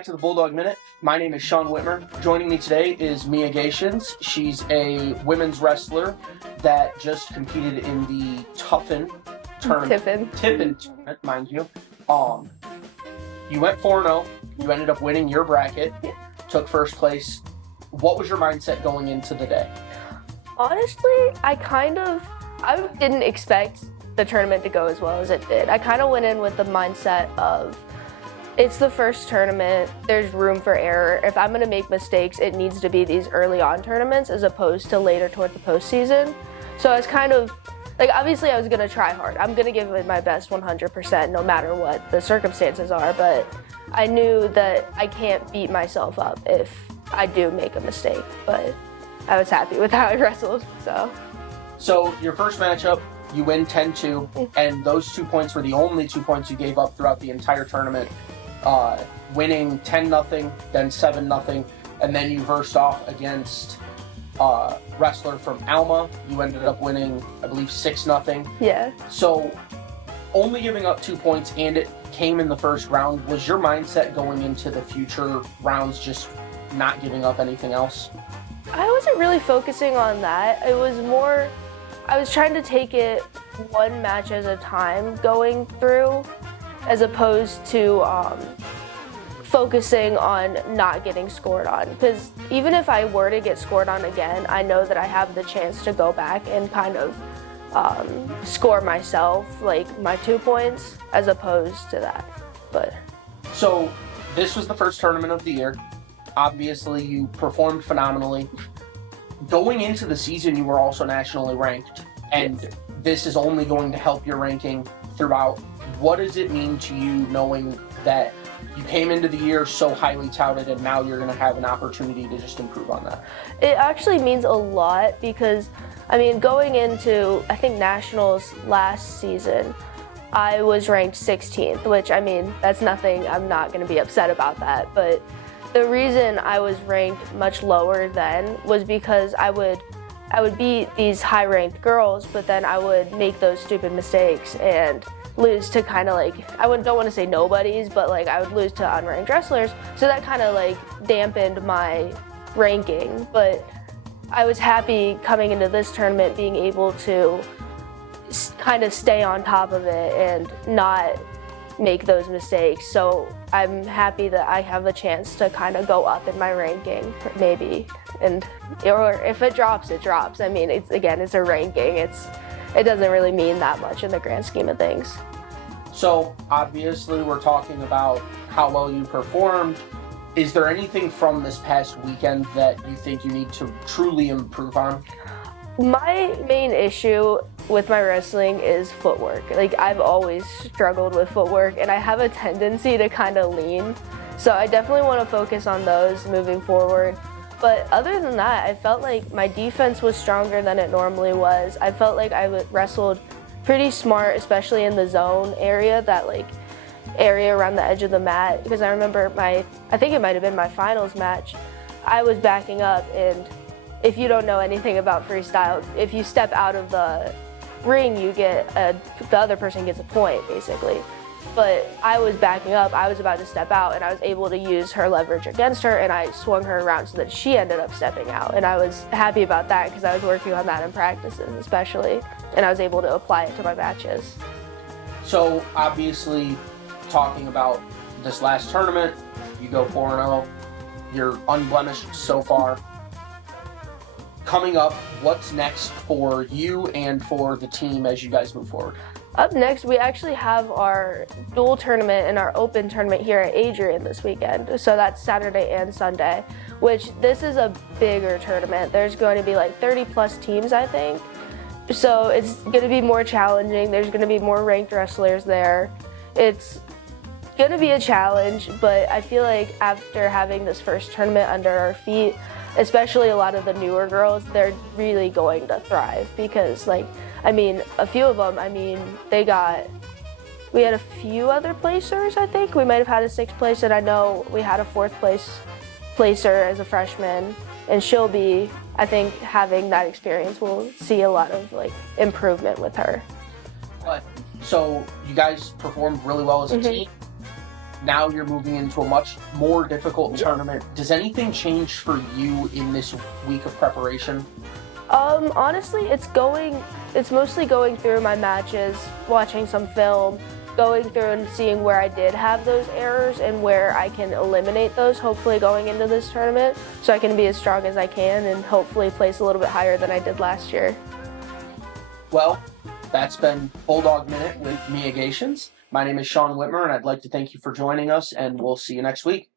back to the Bulldog Minute. My name is Shawn Witmer. Joining me today is Gaetjens. She's a women's wrestler that just competed in the Tiffin tournament, mind you. You went 4-0. You ended up winning your bracket. Took first place. What was your mindset going into the day? Honestly, I didn't expect the tournament to go as well as it did. I kind of went in with the mindset of, it's the first tournament, there's room for error. If I'm going to make mistakes, it needs to be these early on tournaments as opposed to later toward the postseason. So I was kind of, obviously I was going to try hard. I'm going to give it my best 100% no matter what the circumstances are, but I knew that I can't beat myself up if I do make a mistake. But I was happy with how I wrestled, So your first matchup, you win 10-2, and those 2 points were the only 2 points you gave up throughout the entire tournament. Winning 10-0, then 7-0, and then you versed off against a wrestler from Alma. You ended up winning, I believe, 6-0. Yeah. So only giving up 2 points, and it came in the first round. Was your mindset going into the future rounds just not giving up anything else? I wasn't really focusing on that. It was more, I was trying to take it one match at a time going through, as opposed to focusing on not getting scored on. Because even if I were to get scored on again, I know that I have the chance to go back and kind of score myself, my 2 points, as opposed to that. But so this was the first tournament of the year. Obviously, you performed phenomenally. Going into the season, you were also nationally ranked, and this is only going to help your ranking throughout. What does it mean to you knowing that you came into the year so highly touted and now you're going to have an opportunity to just improve on that? It actually means a lot because, going into, I think, nationals last season, I was ranked 16th, which, that's nothing. I'm not going to be upset about that, but the reason I was ranked much lower then was because I would beat these high-ranked girls, but then I would make those stupid mistakes and lose to kind of don't want to say nobodies, but I would lose to unranked wrestlers. So that kind of dampened my ranking. But I was happy coming into this tournament being able to kind of stay on top of it and not make those mistakes. So I'm happy that I have a chance to kind of go up in my ranking, maybe. Or if it drops, it drops. It's a ranking. It doesn't really mean that much in the grand scheme of things. So obviously we're talking about how well you performed. Is there anything from this past weekend that you think you need to truly improve on? My main issue with my wrestling is footwork. I've always struggled with footwork, and I have a tendency to kind of lean. So I definitely want to focus on those moving forward. But other than that, I felt like my defense was stronger than it normally was. I felt like I wrestled pretty smart, especially in the zone area, that area around the edge of the mat. Because I remember I think it might have been my finals match, I was backing up, and if you don't know anything about freestyle, if you step out of the ring, the other person gets a point, basically. But I was backing up, I was about to step out, and I was able to use her leverage against her, and I swung her around so that she ended up stepping out. And I was happy about that because I was working on that in practices especially, and I was able to apply it to my matches. So obviously, talking about this last tournament, you go 4-0, you're unblemished so far. Coming up, what's next for you and for the team as you guys move forward? Up next, we actually have our dual tournament and our open tournament here at Adrian this weekend. So that's Saturday and Sunday, which this is a bigger tournament. There's going to be 30 plus teams, I think. So it's going to be more challenging. There's going to be more ranked wrestlers there. It's going to be a challenge, but I feel like after having this first tournament under our feet, especially a lot of the newer girls, they're really going to thrive because a few of them, we had a few other placers, I think. We might have had a 6th place, and I know we had a 4th placer as a freshman, and she'll be, I think, having that experience, we'll see a lot of improvement with her. So you guys performed really well as a team. Now you're moving into a much more difficult tournament. Does anything change for you in this week of preparation? Honestly, it's mostly going through my matches, watching some film, going through and seeing where I did have those errors and where I can eliminate those, hopefully going into this tournament, so I can be as strong as I can and hopefully place a little bit higher than I did last year. Well, that's been Bulldog Minute with me, Gaetjens. My name is Shawn Witmer, and I'd like to thank you for joining us, and we'll see you next week.